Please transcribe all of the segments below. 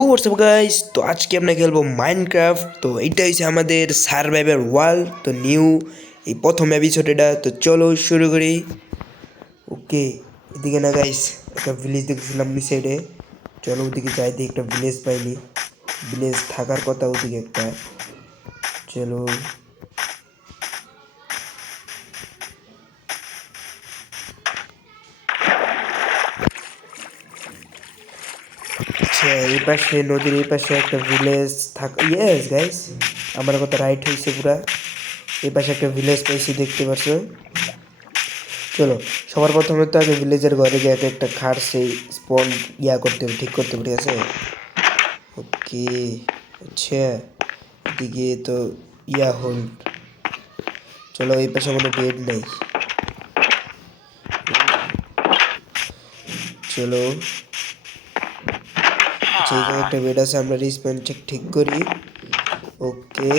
WhatsApp guys, তো আজকে আমরা খেলবো মাইনক্রাফট। তো এইটা হচ্ছে আমাদের সার্ভাইভার ওয়ার্ল্ড, তো নিউ এই প্রথম এপিসোড এটা। তো চলো শুরু করি। ওকে, এদিকে না গাইস, একটা ভিলেজ দেখছিলাম ওই সাইডে। চলো ওদিকে যাই, দেখি একটা ভিলেজ পাইনি। ভিলেজ থাকার কথা ওদিকে একটা। চলো, আচ্ছা এই পাশে নদীর এই পাশে একটা ভিলেজ থাকা। ইয়েস গাইস, আমার কথা রাইট হয়েছে পুরা। এই পাশে একটা ভিলেজ পাইছি, দেখতে পাচ্ছ। চলো, সবার প্রথমে তো আগে ভিলেজের ঘরে গিয়ে একটা খাট সেই স্পন করতে হবে, ঠিক করতে হবে, ঠিক আছে। ওকে, আচ্ছা এদিকে তো হোল্ড। চলো, এই পাশে কোনো বেড নেই। চলো, আচ্ছা এখানে একটা বেড আছে, আমরা রিসপন চেক ঠিক করি। ওকে,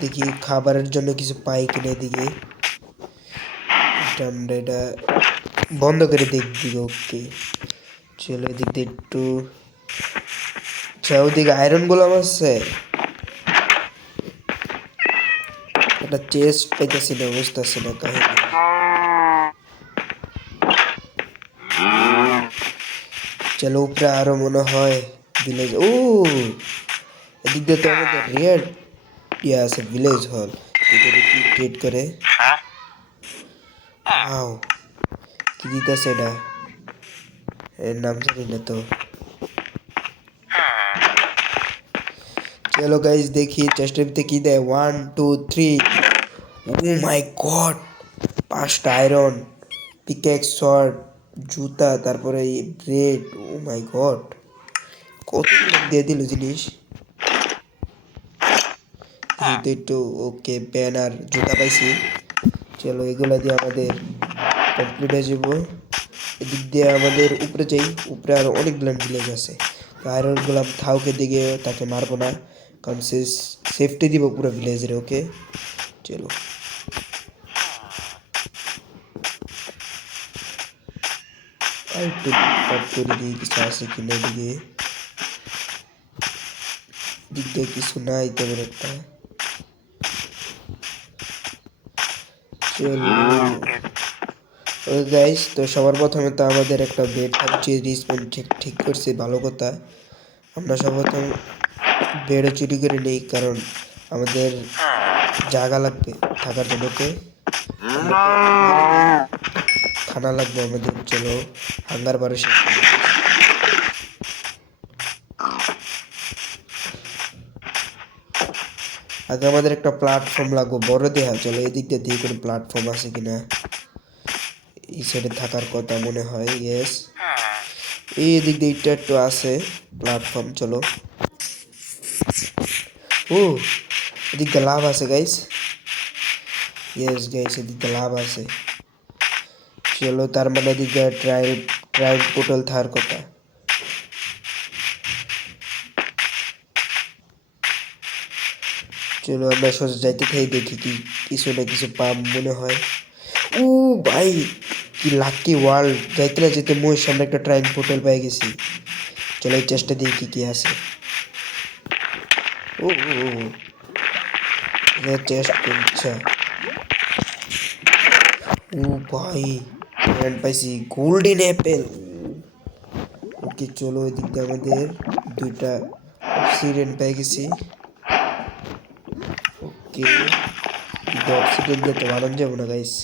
দেখি খাবারের জন্য কিছু পাই কিনা। এদিকে আমরা এটা বন্ধ করে দেখি। ওকে, চলো এদিক দিয়ে একটু। আচ্ছা ওদিকে আয়রন গোলাম আছে, একটা চেস্ট পাইতেছি না, বুঝতেছি না কাহিনী। চলো উপরে আরো মনে হয় ভিলেজ। ও এদিক দিয়ে তো আমাদের রেড আছে ভিলেজ হল। এখানে কি ট্রেড করে? আও, কি দিতেছে এটা? এর নাম জানি না তো। চলো গাইজ দেখি চেস্টের কি দেয়। 1 2 3। ও মাই গড, 5টা আয়রন, পিকেক্স, শর্ট, জুতা, তারপরে ব্রেড। ও মাই গড, কত দিয়ে দিল জিনিস। এই তো একটু। ওকে, ব্যানার, জুতা পাইছি। চলো এগুলা দিয়ে আমাদের কমপ্লিট হয়ে যাবো। এদিক দিয়ে আমাদের উপরে যাই। উপরে আরো অনেকগুলো ভিলেজ আছে। তো আয়রন গোলাম থাউকে দিকে তাকে মারবো না, কারণ সে সেফটি দিব পুরো ভিলেজের। ওকে চলো, আর একটু টপ করে দিই কিছু আছে কিনা। এদিকে দিক দিয়ে কিছু নাই তেমন একটা। চলো গাইস, তো সবার প্রথমে তো আমাদের একটা বেড থাকছে, রিসপন ঠিক ঠিক করছে, ভালো কথা। আমরা সর্বপ্রথম বেডও চুরি করে নেই, কারণ আমাদের জায়গা লাগবে থাকার জন্য। ওকে, খানা লাগবে আমাদের। চলো, হাঙ্গার বারো শেষ। আগে আমাদের একটা প্ল্যাটফর্ম লাগবে বড় দেয়া। চলো এদিক দিয়ে দিয়ে কোনো প্ল্যাটফর্ম আছে কিনা। এই সাইডে থাকার কথা মনে হয়। ইয়েস, এই এদিক দিয়ে এটা একটু আছে প্ল্যাটফর্ম। চলো, ও এদিক দিয়ে লাভ আছে গাইস। ইয়েস গাইস, এদিক দিয়ে লাভ আছে। চলো, তার মানে এদিক দিয়ে ট্রাইব ট্রাইব পোর্টাল থাকার কথা। চলো আমরা সোজা যাইতে খাই, দেখি কি কিছু না কিছু পাম মনে হয়। ও ভাই, কি লাকি ওয়ার্ল্ড! যাইতে না যেতে মই সামনে একটা ট্রাইন পোর্টাল পেয়ে গেছি। চলো এই চেষ্টা দিই কি কি আছে। ও চেষ্টা করছে। ও ভাই, হ্যান্ড পাইছি, গোল্ডেন অ্যাপেল। ওকে চলো, এদিক দিয়ে আমাদের দুইটা অক্সিডেন্ট পেয়ে গেছি। ওকে, কিন্তু অক্সিডেন্ট দিয়ে তো বানান যাবো না গাইস।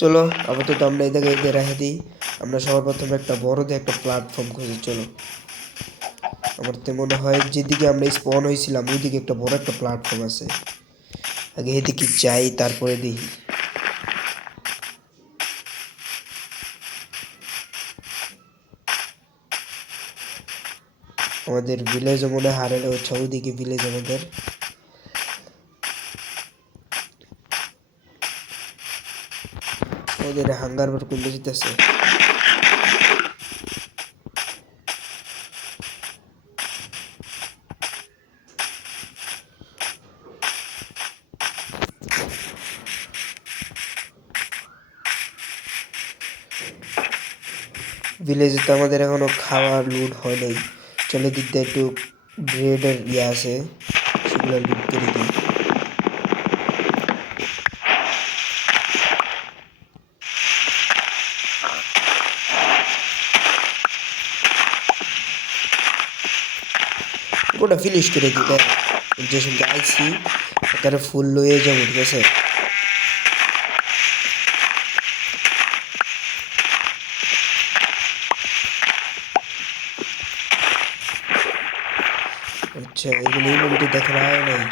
চলো আপাতত আমরা এই জায়গায় রেখে দিই। আমরা সবার প্রথমে একটা বড় দিয়ে একটা প্ল্যাটফর্ম খুঁজি। চলো, আমার তো মনে হয় যেদিকে আমরা স্পন হয়েছিলাম ওইদিকে একটা বড় একটা প্ল্যাটফর্ম আছে। আগে এদিকে যাই, তারপরে দেখি। আমাদের ভিলেজও মনে হয় হারানো হচ্ছে, ওইদিকে ভিলেজ আমাদের। ওদের হাঙ্গার বার করলে যেতেছে। ভিলেজে তো আমাদের এখনো খাওয়ার লুট হয় নাই। চলো দিক দিয়ে একটু ব্রেডের ইয়ে আছে, সেগুলো লুট করে দিই। ওটা ফিনিশ করে দিই দেখ, যে সঙ্গে আইছি এখানে ফুল লয়ে যাবো, ঠিক আছে? আচ্ছা এগুলো ইভেন্টে দেখা হয় নাই।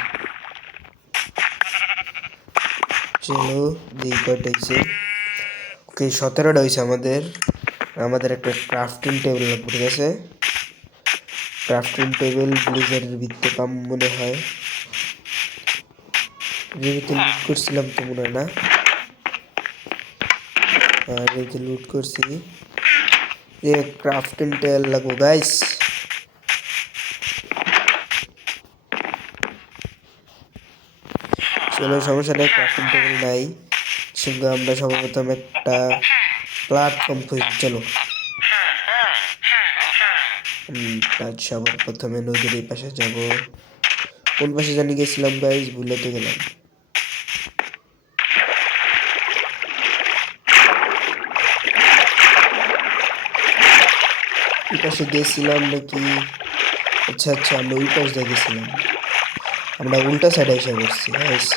চলো দিই কয়টা হয়েছে। ওকে 17টা হয়েছে আমাদের। আমাদের একটা ক্রাফটিং টেবিল লাগবে, ঠিক আছে? ক্রাফটিং টেবিল ব্লিজারের ভিত্তি পাম মনে হয়, যেহেতু লুট করছিলাম তো মনে হয় না। আর এই যে লুট করছি, যে ক্রাফটিং টেবিল লাগবো গাইস। চলো সমস্যা নেই, ক্রাফটিং টেবিল নাই, সঙ্গে আমরা সর্বপ্রথম একটা প্ল্যাটফর্ম খুঁজি। চলো সবার প্রথমে নদীর এই পাশে যাব। কোন পাশে জানি গেছিলাম গাইস, ভুলে তো গেলাম। এই পাশে গেছিলাম নাকি? আচ্ছা আচ্ছা, আমরা ওই পাশ দিয়ে গেছিলাম, আমরা উল্টা সাইডে এসে করছি গাইস।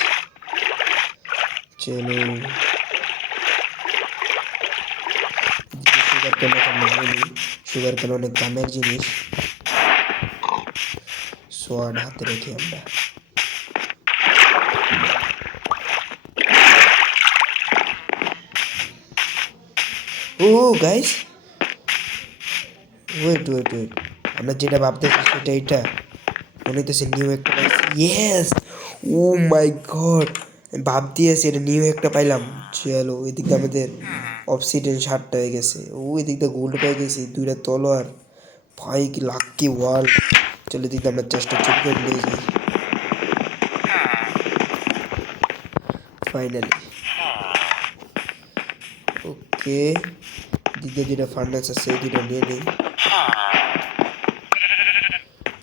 চলো সুগার কেন আমরা বলি, সুগার কেন অনেক দামের জিনিস। সোয়ার্ড হাতে রেখে আমরা ও গাইস, ওয়েট ওয়েট ওয়েট, আমরা যেটা ভাবতেছি সেটা এটা মনে হইতেছে নিউ একটা পাইছি। ইয়েস, ও মাই গড, ভাবতে আছি এটা নিউ একটা পাইলাম। চলো ওই দিকটা আমাদের অবসিডিয়ান 7টা হয়ে গেছে, ওই দিকটা গোল্ড পেয়ে গেছি, 2টা তলোয়ার। ভাই কি লাকি ওয়ার্ল্ড। চলো দিকটা আমরা চেষ্টা চুপ করে নিয়ে যাই ফাইনালি। ওকে দিকে যেটা ফার্নাস আছে সেই দুটো নিয়ে নিই।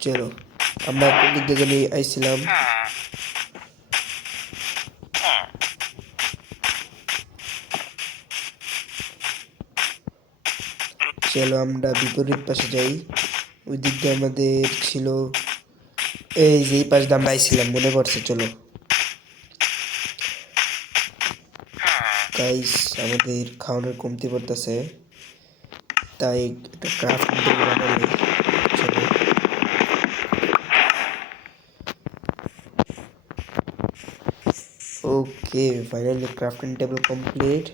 চলো আমরা কোন দিক দিয়ে জানি আইছিলাম, চলো আমরা বিপরীত পাশে যাই। ওই দিক দিয়ে আমাদের ছিল, এই যে এই পাশ দিয়ে আমরা আইছিলাম, মনে পড়ছে। চলো গাইস, আমাদের খাওয়ানোর কমতি পড়তেছে, তাই একটা ক্রাফটিং টেবিল বানাই। চলো ওকে ফাইনালি ক্রাফটিং টেবিল কমপ্লিট।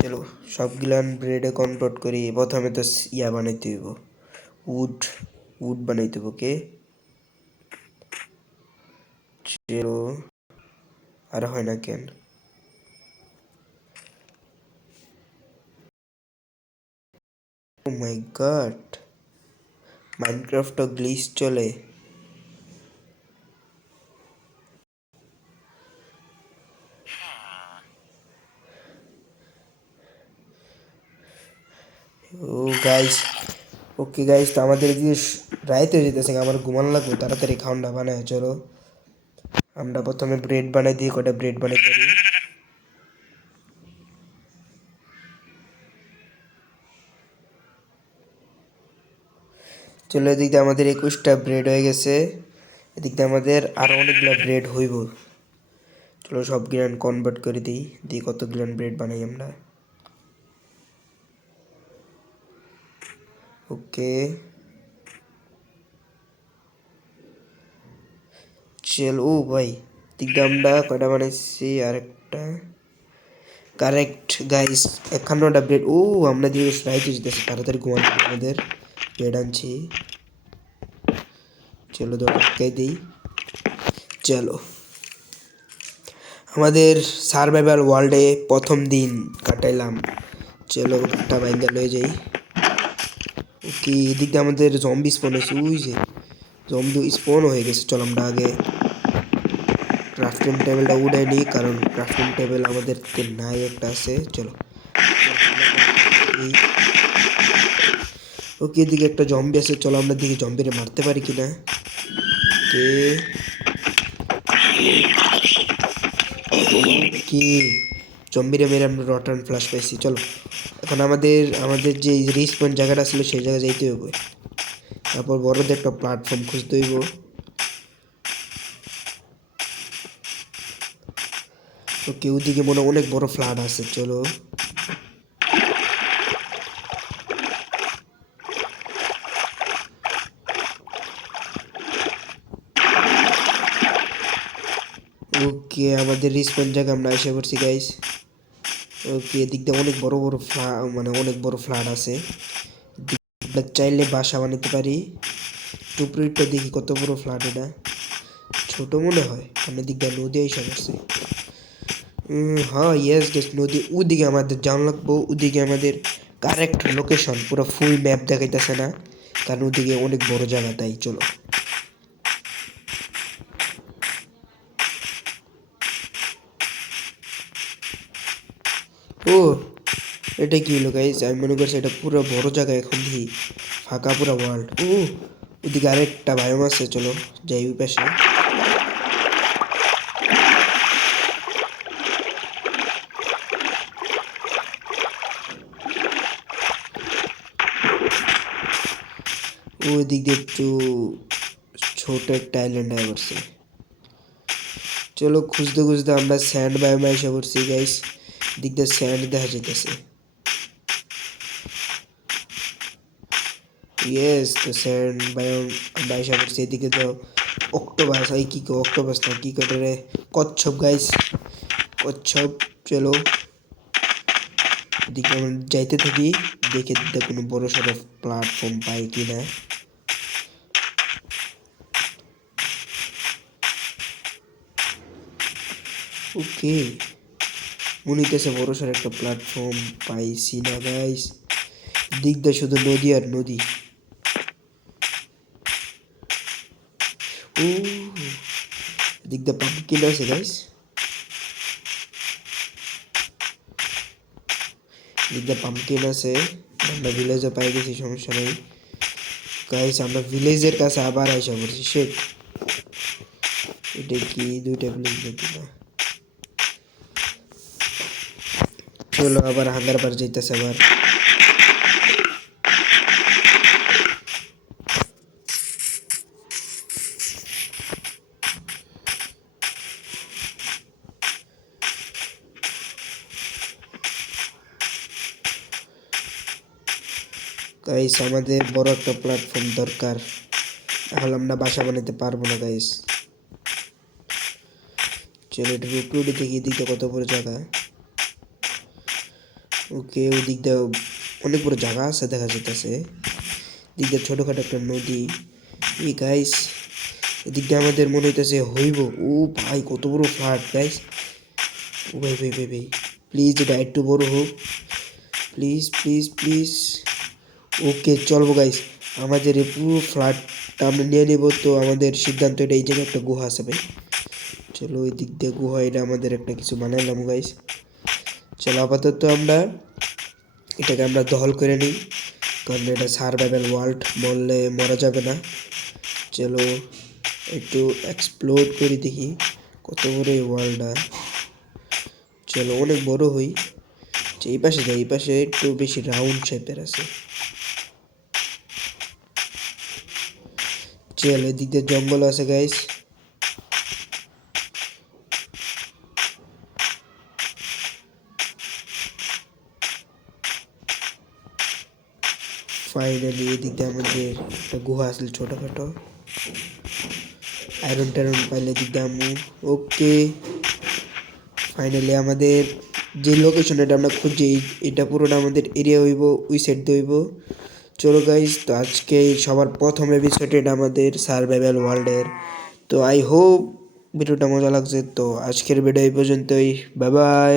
চলো সবগুলান ব্রেডে কনভার্ট করি। প্রথমে তো ইয়া বানাইতে হইব, উড উড বানাইতে হইব। ওকে চলো, আর হয় না কেন? ও মাই গড, মাইনক্রাফটও গ্লিচ চলে। ও গাইস, ওকে গাইস, তো আমাদের যে রাইত হয়ে যেতেছে, আমার ঘুমানো লাগবে, তাড়াতাড়ি খাওয়ানটা বানায়। চলো আমরা প্রথমে ব্রেড বানাই দিই, কটা ব্রেড বানাই করি। চলো এদিক দিয়ে আমাদের 21টা ব্রেড হয়ে গেছে, এদিক দিয়ে আমাদের আরও অনেকগুলো ব্রেড হইব। চলো সব গ্রান কনভার্ট করে দিই, দিয়ে কত গ্রান ব্রেড বানাই আমরা। ওকে চল, ও ভাই দিকটা আমরা কয়টা বানাইছি, আরেকটা কারেক্ট গাইস, 51টা ব্রেড। ও আমরা দিয়ে রাইতে যেতেছি, তাড়াতাড়ি ঘুমানো আমাদের। ব্রেড আনছি, চলো দৌড় আটকাই দিই। চলো আমাদের সার্ভাইভাল ওয়ার্ল্ডে প্রথম দিন কাটাইলাম। চলো একটা বাইঙ্গা লয়ে যাই। ওকে এদিক দিয়ে আমাদের জম্বি স্পন হয়েছে, ওই যে জম্বি স্পন হয়ে গেছে। চলো আমরা আগে ক্রাফটিং টেবিলটা উঠাই নিই, কারণ ক্রাফটিং টেবিল আমাদের নাই, একটা আছে। চলো ওকে, এদিকে একটা জম্বি আছে, চলো আমরা দেখি জম্বিরে মারতে পারি কিনা। কে কি জম্বিরে মেরে আমরা রটান ফ্লাশ পাইছি। চলো এখন আমাদের যে রিস্পন জায়গাটা ছিল সেই জায়গায় যাইতে হবে, তারপর বড়দের একটা প্ল্যাটফর্ম খুঁজতে হইব। ওকে, ওদিকে মনে অনেক বড় ফ্ল্যাট আছে, চলো। ওকে, আমাদের রিস্পন জায়গা আমরা এসে পড়ছি গাইস। ওকে, এদিক দিয়ে অনেক বড় বড় মানে অনেক বড় ফ্ল্যাট আছে, আমরা চাইলে বাসা বানাতে পারি। টুপরিটা দেখি কত বড় ফ্ল্যাট, এটা ছোট মনে হয়, কারণ এদিক দিয়ে নদী এসে পড়ছে। হ্যাঁ ইয়েস গেস, নদী ওদিকে আমাদের জান লাগবো, ওদিকে আমাদের কারেক্ট লোকেশন পুরো ফুল ম্যাপ দেখাইতেছে না, কারণ ওদিকে অনেক বড় জায়গা, তাই চলো। ও এটা কি হলো গাইস, আমি মনে করছি এটা পুরো বড় জায়গা, এখন কি ফাঁকা পুরো ওয়ার্ল্ড। ওদিকে আরেকটা বায়োম আছে, চলো যাই ওই পাশে। ওই দিক দিয়ে একটু ছোট একটা আইল্যান্ড আয় পড়ছে, চলো খুঁজতে খুঁজতে আমরা স্যান্ড বায়োমে এসে পড়ছি গাইস। দিক দিয়ে স্যান্ড দেখা যেতেছে, ইয়েস তো স্যান্ড বায়োম আমরা এসে পড়ছি। এদিকে তো অক্টোপাস, এই কি অক্টোপাস না কি করে রে, কচ্ছপ গাইস, কচ্ছপ। চলো এদিকে আমরা যাইতে থাকি, দেখে দিতে কোনো বড় সড়ো প্ল্যাটফর্ম পাই কিনা। ওকে, মনে হইতেছে বড় সড়ো একটা প্ল্যাটফর্ম পাইছি না গাইস, দিক দিয়ে শুধু নদী আর নদী। ও দিক দিয়ে পাম্পকিন আছে গাইস, দিক দিয়ে পাম্পকিন আছে, আমরা ভিলেজে পাই গেছি, সমস্যা নেই গাইস। আমরা ভিলেজের কাছে আবার আইসা পড়ছি, শেট এটা কি দুইটা ভিলেজ নাকি না। চলো আবার হাঙ্গার পার যাইতেছে আবার। গাইস আমাদের বড় একটা প্ল্যাটফর্ম দরকার, তাহলে আমরা বাসা বানাতে পারবো না গাইস। চলো এটা রুট দেখি, দিকটা কত বড় জায়গা। ওকে, ওই দিক দিয়ে অনেক বড় জায়গা আছে দেখা যেতেছে, দিক দিয়ে ছোটোখাটো একটা নদী। এই গাইস এদিক দিয়ে আমাদের মনে হইতেছে হইব। ও ভাই কত বড় ফ্ল্যাট গাইস, ও ভাই ভাই ভাই ভাই, প্লিজ এটা একটু বড় হোক, প্লিজ প্লিজ প্লিজ। ওকে চলবো গাইস, আমাদের এই পুরো ফ্ল্যাটটা আমরা নিয়ে নেবো, তো আমাদের সিদ্ধান্ত এটা, এই জায়গায় একটা গুহা আছে ভাই, চলো ওই দিক দিয়ে গুহা, এটা আমাদের একটা কিছু বানাইলাম গাইস। চলো আপাতত আমরা এটাকে আমরা দখল করে নিই, কারণ এটা সার্ভাইভাল ওয়ার্ল্ড, মরলে মরা যাবে না। চলো একটু এক্সপ্লোর করি, দেখি কত বড় এই ওয়ার্ল্ডটা। চলো অনেক বড় হই, এই পাশে যাই, এই পাশে একটু বেশি রাউন্ড শেপের আছে। চলো এদিক দিয়ে জঙ্গল আছে গাইস, ফাইনালি এদিক দিয়ে আমাদের একটা গুহা আসলে ছোটোখাটো, আয়রন টায়রন পাইলে দিক দিয়ে আমি। ওকে ফাইনালি আমাদের যে লোকেশন এটা আমরা খুঁজি, এটা পুরোটা আমাদের এরিয়া হইব, ওই সাইড দিয়ে হইব। চলো গাইস, তো আজকে সবার প্রথম এপিসোড এটা আমাদের সার্ভাইভাল ওয়ার্ল্ডের, তো আই হোপ ভিডিওটা মজা লাগছে। তো আজকের ভিডিও এই পর্যন্তই, বাই বাই।